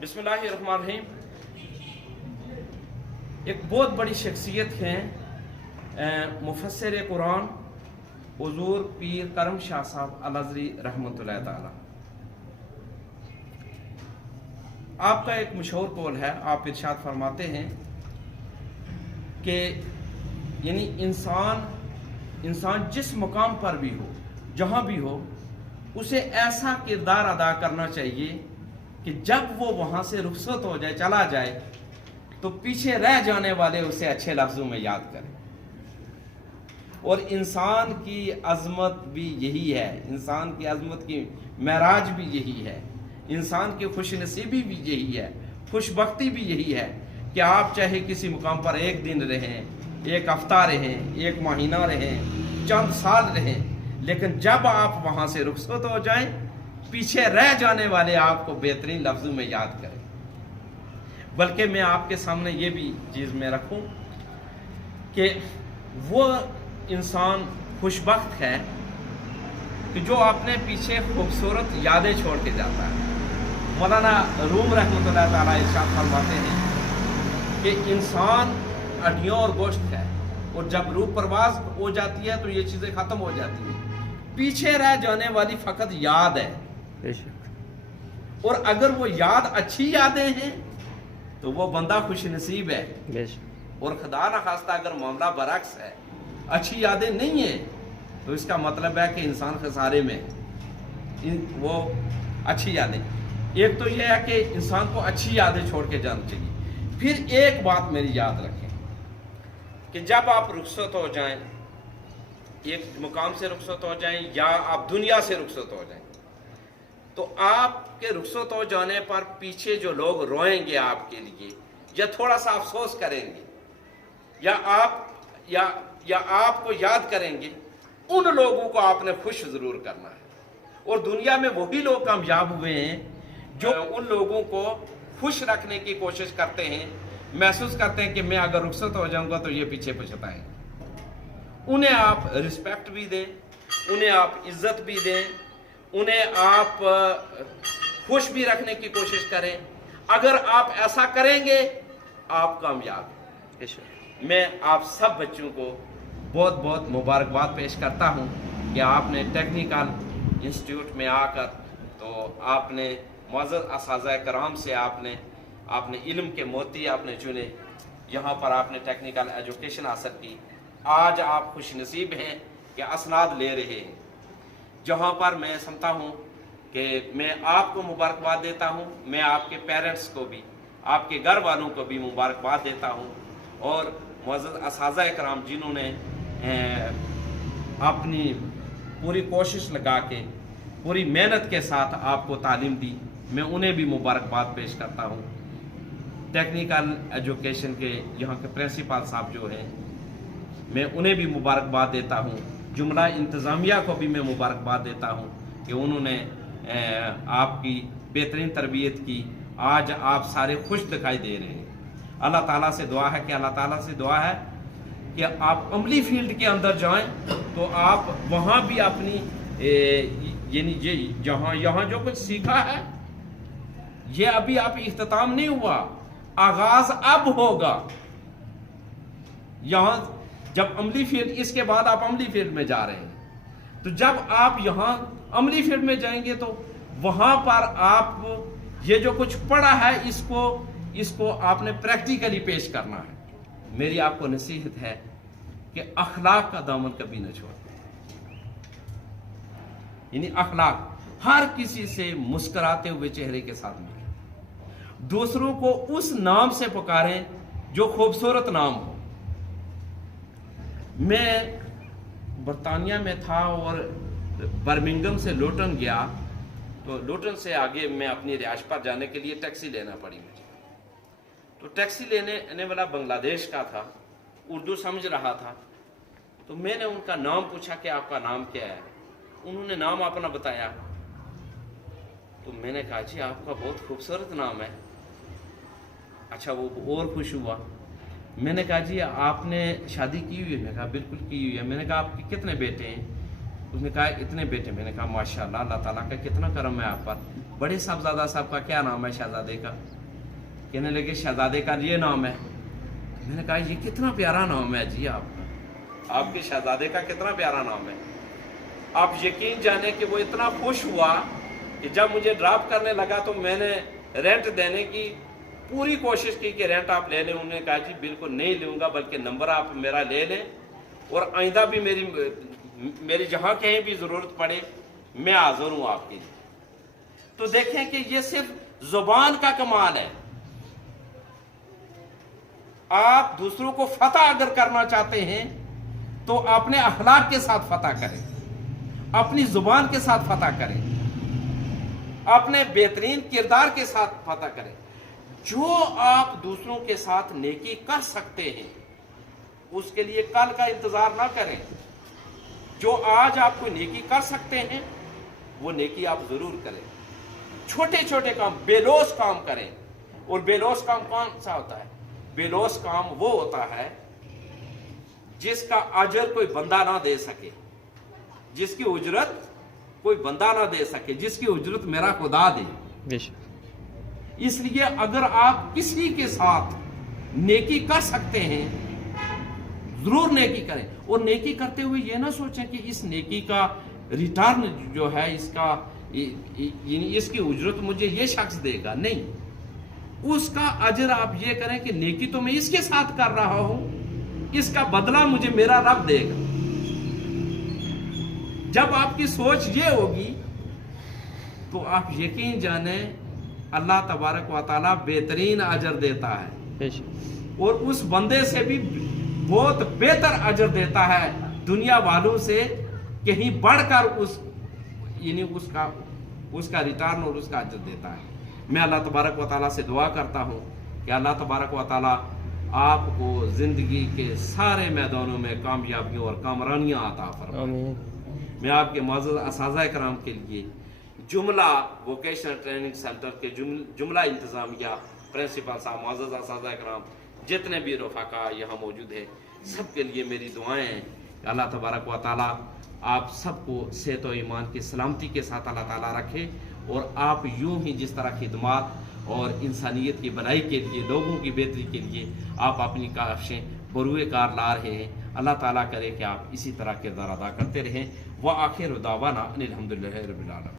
बिस्मिल्लाहिर्रहमानिर्रहीम। एक बहुत बड़ी शख्सियत हैं मुफस्सिर कुरान हुजूर पीर करम शाह साहब अल-अज़री रहमतुल्लाह ताला। आपका एक मशहूर कौल है, आप इरशाद फरमाते हैं कि यानी इंसान जिस मुकाम पर भी हो, जहाँ भी हो, उसे ऐसा किरदार अदा करना चाहिए कि जब वो वहाँ से रुखसत हो जाए, चला जाए, तो पीछे रह जाने वाले उसे अच्छे लफ्ज़ों में याद करें। और इंसान की अज़मत भी यही है, इंसान की अज़मत की महराज भी यही है, इंसान की खुशनसीबी भी यही है, खुशबख्ती भी यही है कि आप चाहे किसी मुकाम पर एक दिन रहें, एक हफ्ता रहें, एक महीना रहें, चंद साल रहें, लेकिन जब आप वहाँ से रुखसत हो जाएं, पीछे रह जाने वाले आपको बेहतरीन लफ्ज़ों में याद करें। बल्कि मैं आपके सामने ये भी चीज़ में रखूं कि वो इंसान खुशबख्त है कि जो अपने पीछे खूबसूरत यादें छोड़ के जाता है। मौलाना रूम रहमतुल्लाह ताला इरशाद फरमाते हैं कि इंसान हड्डियों और गोश्त है, और जब रूह परवाज हो जाती है तो ये चीज़ें ख़त्म हो जाती हैं, पीछे रह जाने वाली फ़कत याद है। और अगर वो याद अच्छी यादें हैं तो वो बंदा खुश नसीब है। और खुदा न खास्ता अगर मामला बरक्स है, अच्छी यादें नहीं है, तो इसका मतलब है कि इंसान खसारे में। वो अच्छी यादें, एक तो यह है कि इंसान को अच्छी यादें छोड़ के जाना चाहिए। फिर एक बात मेरी याद रखें कि जब आप रुखसत हो जाएं, एक मुकाम से रुखसत हो जाएं या आप दुनिया से रुखसत हो जाएं, तो आपके रुखसत हो जाने पर पीछे जो लोग रोएंगे आपके लिए, या थोड़ा सा अफसोस करेंगे, या आपको याद करेंगे, उन लोगों को आपने खुश जरूर करना है। और दुनिया में वही लोग कामयाब हुए हैं जो उन लोगों को खुश रखने की कोशिश करते हैं, महसूस करते हैं कि मैं अगर रुखसत हो जाऊंगा तो ये पीछे पछताएंगे। उन्हें आप रिस्पेक्ट भी दें, उन्हें आप इज्जत भी दें, उन्हें आप खुश भी रखने की कोशिश करें। अगर आप ऐसा करेंगे, आप कामयाब हैं। मैं आप सब बच्चों को बहुत बहुत मुबारकबाद पेश करता हूं कि आपने टेक्निकल इंस्टीट्यूट में आकर तो आपने मुअज़्ज़ज़ असातिज़ा कराम से आपने इल्म के मोती आपने चुने, यहाँ पर आपने टेक्निकल एजुकेशन हासिल की। आज आप खुश नसीब हैं कि असनाद ले रहे हैं, जहाँ पर मैं समझता हूँ कि मैं आपको मुबारकबाद देता हूँ, मैं आपके पेरेंट्स को भी, आपके घर वालों को भी मुबारकबाद देता हूँ। और मुअज़्ज़ज़ असातिज़ा कराम जिन्होंने अपनी पूरी कोशिश लगा के, पूरी मेहनत के साथ आपको तालीम दी, मैं उन्हें भी मुबारकबाद पेश करता हूँ। टेक्निकल एजुकेशन के यहाँ के प्रिंसिपल साहब जो हैं, मैं उन्हें भी मुबारकबाद देता हूँ। जुमला इंतज़ामिया को भी मैं मुबारकबाद देता हूँ कि उन्होंने आपकी बेहतरीन तरबियत की। आज आप सारे खुश दिखाई दे रहे हैं। अल्लाह ताला से दुआ है कि आप अमली फील्ड के अंदर जाएं तो आप वहाँ भी अपनी यानी जहाँ यहाँ जो कुछ सीखा है, ये अभी आप इख्तिताम नहीं हुआ, आगाज अब होगा। यहाँ जब अमली फील्ड, इसके बाद आप अमली फील्ड में जा रहे हैं, तो जब आप यहाँ अमली फील्ड में जाएंगे तो वहाँ पर आप ये जो कुछ पढ़ा है इसको आपने प्रैक्टिकली पेश करना है। मेरी आपको नसीहत है कि अखलाक का दामन कभी न छोड़ें। यानी अखलाक, हर किसी से मुस्कुराते हुए चेहरे के साथ मिलें, दूसरों को उस नाम से पुकारें जो खूबसूरत नाम हो। मैं बरतानिया में था और बर्मिंघम से लुटन गया, तो लुटन से आगे मैं अपनी रिहाइश पर जाने के लिए टैक्सी लेना पड़ी मुझे। तो टैक्सी लेने वाला बांग्लादेश का था, उर्दू समझ रहा था। तो मैंने उनका नाम पूछा कि आपका नाम क्या है। उन्होंने नाम अपना बताया। तो मैंने कहा जी आपका बहुत खूबसूरत नाम है। अच्छा, वो और खुश हुआ। मैंने कहा जी आपने शादी की हुई है? मैंने कहा बिल्कुल की हुई है। मैंने कहा आपके कितने बेटे हैं? उसने कहा इतने बेटे। मैंने कहा माशाल्लाह, अल्लाह ताला का कितना करम है आप पर। बड़े साहबजादा साहब का क्या नाम है शहजादे का? कहने लगे शहजादे का ये नाम है। मैंने कहा ये कितना प्यारा नाम है जी आपका, आपके शहजादे का कितना प्यारा नाम है। आप यकीन जाने कि वो इतना खुश हुआ कि जब मुझे ड्रॉप करने लगा तो मैंने रेंट देने की पूरी कोशिश की कि रेंट आप ले लें। उन्होंने कहा जी बिल्कुल नहीं लूँगा, बल्कि नंबर आप मेरा ले लें और आइंदा भी मेरी जहाँ कहीं भी ज़रूरत पड़े मैं हाज़िर हूँ आपके लिए। तो देखें कि ये सिर्फ ज़ुबान का कमाल है। आप दूसरों को फतह अगर करना चाहते हैं तो अपने अखलाक के साथ फतह करें, अपनी जुबान के साथ फतह करें, अपने बेहतरीन किरदार के साथ फतह करें। जो आप दूसरों के साथ नेकी कर सकते हैं उसके लिए कल का इंतजार ना करें। जो आज आप कोई नेकी कर सकते हैं वो नेकी आप जरूर करें। छोटे छोटे काम, बेलोस काम करें। और बेलोस काम कौन सा होता है? बेलोस काम वो होता है जिसका अजर कोई बंदा ना दे सके, जिसकी उजरत कोई बंदा ना दे सके, जिसकी उजरत मेरा खुदा दे। इसलिए अगर आप किसी के साथ नेकी कर सकते हैं जरूर नेकी करें। और नेकी करते हुए ये ना सोचें कि इस नेकी का रिटर्न जो है इसका इसकी उजरत मुझे ये शख्स देगा। नहीं, उसका अजर आप ये करें कि नेकी तो मैं इसके साथ कर रहा हूं, इसका बदला मुझे मेरा रब देगा। जब आपकी सोच ये होगी तो आप यकीन जाने अल्लाह तबारक व तआला बेहतरीन अजर देता है और उस बंदे से भी बहुत बेहतर अजर देता है, दुनिया वालों से कहीं बढ़कर उसका रिटर्न और उसका अजर देता है। मैं अल्लाह तबारक व तआला से दुआ करता हूँ कि अल्लाह तबारक व तआला आपको जिंदगी के सारे मैदानों में कामयाबियों और कामरानियाँ अता फरमाए। मैं आपके मौजूद असाज़ा कराम के लिए जुमला वोकेशनल ट्रेनिंग सेंटर के जुमला इंतज़ामिया प्रिंसिपल साहब, मौजूद असाज़ा कराम, जितने भी रफ़ाका यहाँ मौजूद है, सबके लिए मेरी दुआएं हैं। अल्लाह तबारक व तआला आप सबको सेहत और ईमान की सलामती के साथ अल्लाह ताला रखे और आप यूं ही जिस तरह खिदमत और इंसानियत की भलाई के लिए, लोगों की बेहतरी के लिए आप अपनी काविशें बरूए कार ला रहे हैं, अल्लाह ताला करे कि आप इसी तरह किरदार अदा करते रहें। व आखिर दावाना अनिल हम्दुलिल्लाहि रब्बिल आलमीन।